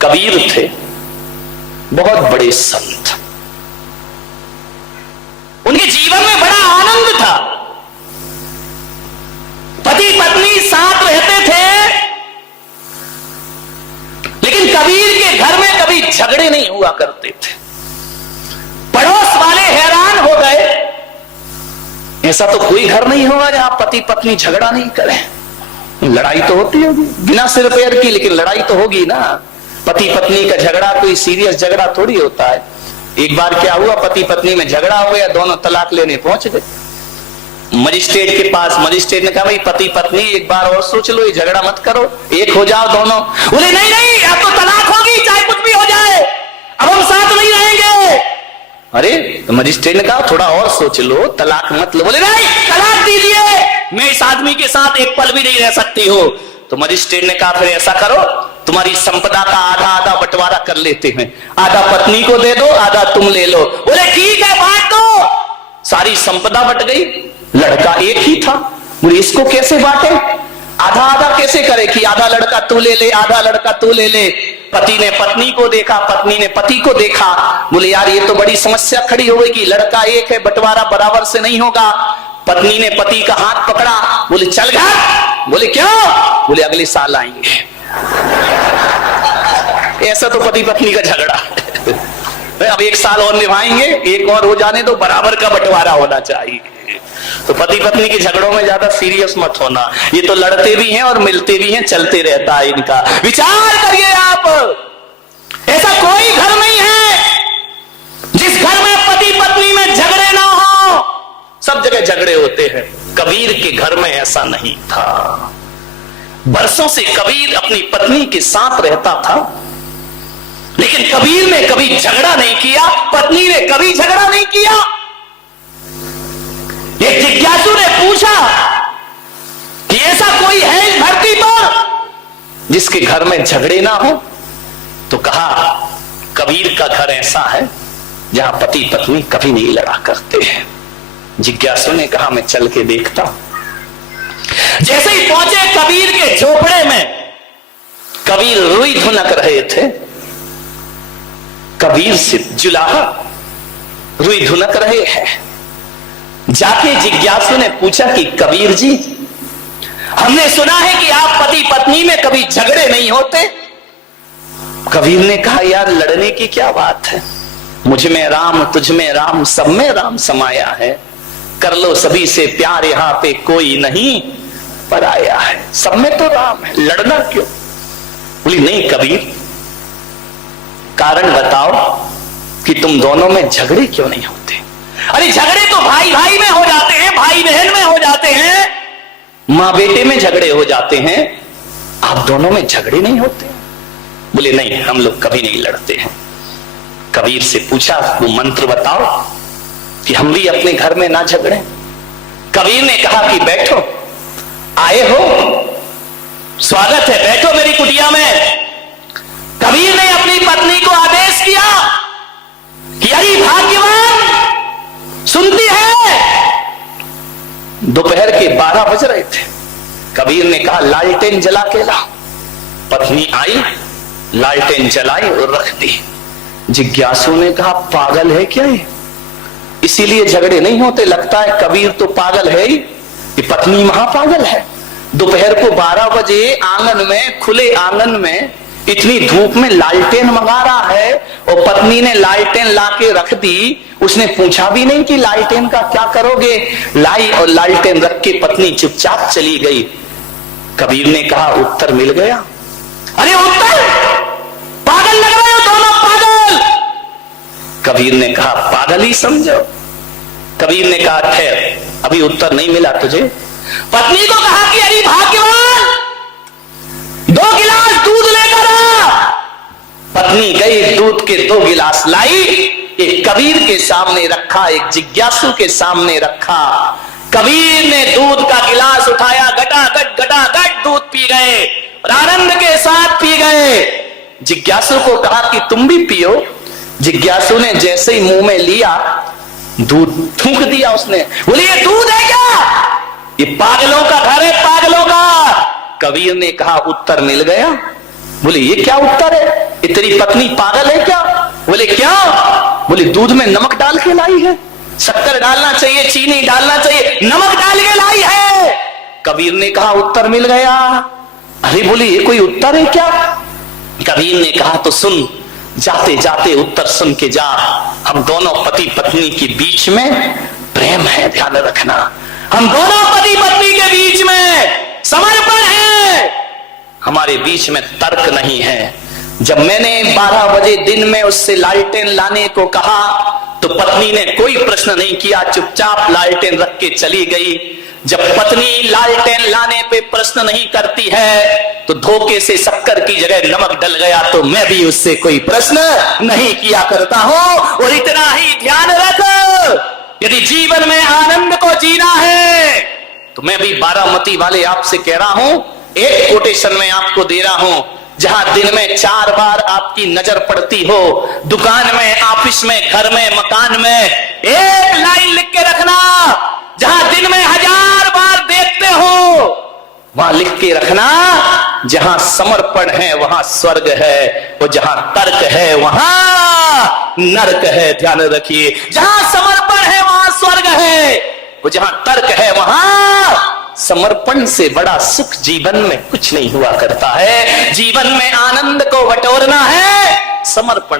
कबीर थे, बहुत बड़े संत। उनके जीवन में बड़ा आनंद था। पति पत्नी साथ रहते थे, लेकिन कबीर के घर में कभी झगड़े नहीं हुआ करते थे। पड़ोस वाले हैरान हो गए, ऐसा तो कोई घर नहीं होगा जहां पति पत्नी झगड़ा नहीं करें। लड़ाई तो होती होगी बिना सिर पैर की, लेकिन लड़ाई तो होगी ना। पति पत्नी का झगड़ा कोई सीरियस झगड़ा थोड़ी होता है। एक बार क्या हुआ, पति पत्नी में झगड़ा हो गया, दोनों तलाक लेने पहुंच गए मजिस्ट्रेट के पास। मजिस्ट्रेट ने कहा भाई पति पत्नी एक बार और सोच लो, ये झगड़ा मत करो, एक हो जाओ दोनों। बोले नहीं नहीं, अब तो तलाक होगी, चाहे कुछ भी हो जाए, अब हम साथ नहीं रहेंगे। अरे तो मजिस्ट्रेट ने कहा थोड़ा और सोच लो, तलाक मत लो। बोले नहीं, तलाक दीजिए, मैं इस आदमी के साथ एक पल भी नहीं रह सकती हो। तो मजिस्ट्रेट ने कहा फिर ऐसा करो, तुम्हारी संपदा का आधा आधा बंटवारा कर लेते हैं, आधा पत्नी को दे दो, आधा तुम ले लो। बोले ठीक है, बांट दो। सारी संपदा बट गई। लड़का एक ही था, बोले इसको कैसे बांटे, आधा आधा कैसे करे कि आधा लड़का तू ले ले, आधा लड़का तू ले ले। पति ने पत्नी को देखा, पत्नी ने पति को देखा। बोले यार ये तो बड़ी समस्या खड़ी हो गई कि लड़का एक है, बंटवारा बराबर से नहीं होगा। पत्नी ने पति का हाथ पकड़ा, बोले चल घर। बोले क्यों? बोले अगले साल आएंगे। ऐसा तो पति पत्नी का झगड़ा अब एक साल और निभाएंगे, एक और हो जाने दो, बराबर का बंटवारा होना चाहिए। तो पति पत्नी के झगड़ों में ज्यादा सीरियस मत होना, ये तो लड़ते भी हैं और मिलते भी हैं, चलते रहता है इनका। विचार करिए आप, ऐसा कोई घर नहीं है जिस घर में पति पत्नी में झगड़े ना हो। सब जगह झगड़े होते हैं, कबीर के घर में ऐसा नहीं था। बरसों से कबीर अपनी पत्नी के साथ रहता था, लेकिन कबीर ने कभी झगड़ा नहीं किया, पत्नी ने कभी झगड़ा नहीं किया। एक जिज्ञासु ने पूछा कि ऐसा कोई है इस धरती पर जिसके घर में झगड़े ना हो? तो कहा कबीर का घर ऐसा है जहां पति पत्नी कभी नहीं लड़ा करते हैं। जिज्ञासु ने कहा मैं चल के देखता हूं। जैसे ही पहुंचे कबीर के झोपड़े में, कबीर रुई धुनक रहे थे। कबीर से जुलाहा रुई धुनक रहे हैं। जाके जिज्ञासु ने पूछा कि कबीर जी, हमने सुना है कि आप पति पत्नी में कभी झगड़े नहीं होते। कबीर ने कहा यार लड़ने की क्या बात है, मुझ में राम, तुझ में राम, सब में राम समाया है। कर लो सभी से प्यार, यहां पे कोई नहीं पराया है। सब में तो राम है, लड़ना क्यों? बोली नहीं कबीर, कारण बताओ कि तुम दोनों में झगड़े क्यों नहीं होते? अरे झगड़े तो भाई भाई में हो जाते हैं, भाई बहन में हो जाते हैं, मां बेटे में झगड़े हो जाते हैं, आप दोनों में झगड़े नहीं होते? बोले नहीं, हम लोग कभी नहीं लड़ते हैं। कबीर से पूछा वो मंत्र बताओ कि हम भी अपने घर में ना झगड़े। कबीर ने कहा कि बैठो, आए हो, स्वागत है, बैठो मेरी कुटिया में। कबीर ने अपनी पत्नी को आदेश किया कि अरे भाग्यवान, सुनती है? दोपहर के 12 बज रहे थे। कबीर ने कहा लालटेन जला के ला। पत्नी आई, लालटेन जलाई और रख दी। जिज्ञासु ने कहा पागल है क्या ये, इसीलिए झगड़े नहीं होते? लगता है कबीर तो पागल है ही, ये पत्नी महापागल है। दोपहर को 12 बजे आंगन में, खुले आंगन में, इतनी धूप में लालटेन मंगा रहा है और पत्नी ने लालटेन लाके रख दी। उसने पूछा भी नहीं कि लालटेन का क्या करोगे। लाई और लालटेन रख के पत्नी चुपचाप चली गई। कबीर ने कहा उत्तर मिल गया। अरे उत्तर, पागल लग रहे हो दोनों, पागल। कबीर ने कहा पागल ही समझो। कबीर ने कहा ठहर, अभी उत्तर नहीं मिला तुझे। पत्नी को कहा कि अरे भाग्यवान, 2 गिलास दूध लेकर आ। पत्नी गई, दूध के 2 गिलास लाई, एक कबीर के सामने रखा, एक जिज्ञासु के सामने रखा। कबीर ने दूध का गिलास उठाया, गटागट दूध पी गए और आनंद के साथ पी गए। जिज्ञासु को कहा कि तुम भी पियो। जिज्ञासु ने जैसे ही मुंह में लिया, दूध थूक दिया उसने। बोले ये दूध है क्या? ये पागलों का घर है, पागलों का। कबीर ने कहा उत्तर मिल गया। बोले ये क्या उत्तर है? ये तेरी पत्नी पागल है क्या? बोले क्या? बोले दूध में नमक डाल के लाई है, शक्कर डालना चाहिए, चीनी डालना चाहिए, नमक डाल के लाई है। कबीर ने कहा उत्तर मिल गया। अरे बोले ये कोई उत्तर है क्या? कबीर ने कहा तो सुन, जाते जाते उत्तर सुन के जा। हम दोनों पति पत्नी के बीच में प्रेम है, ध्यान रखना। हम दोनों पति पत्नी के बीच में समर्पण है, हमारे बीच में तर्क नहीं है। जब मैंने 12 बजे दिन में उससे लालटेन लाने को कहा तो पत्नी ने कोई प्रश्न नहीं किया, चुपचाप लालटेन रख के चली गई। जब पत्नी लालटेन लाने पे प्रश्न नहीं करती है तो धोखे से शक्कर की जगह नमक डल गया तो मैं भी उससे कोई प्रश्न नहीं किया करता हूं। और इतना ही ध्यान रख, यदि जीवन में आनंद को जीना है तो मैं भी बारामती वाले आपसे कह रहा हूं, एक कोटेशन में आपको दे रहा हूं। जहां दिन में 4 बार आपकी नजर पड़ती हो, दुकान में, ऑफिस में, घर में, मकान में, एक लाइन लिख के रखना। जहां दिन में 1000 बार देखते हो वहां लिख के रखना, जहां समर्पण है वहां स्वर्ग है, और जहां तर्क है वहां नरक है। ध्यान रखिए, जहां समर्पण है वहां स्वर्ग है, वो जहां तर्क है वहां समर्पण से बड़ा सुख जीवन में कुछ नहीं हुआ करता है। जीवन में आनंद को बटोरना है, समर्पण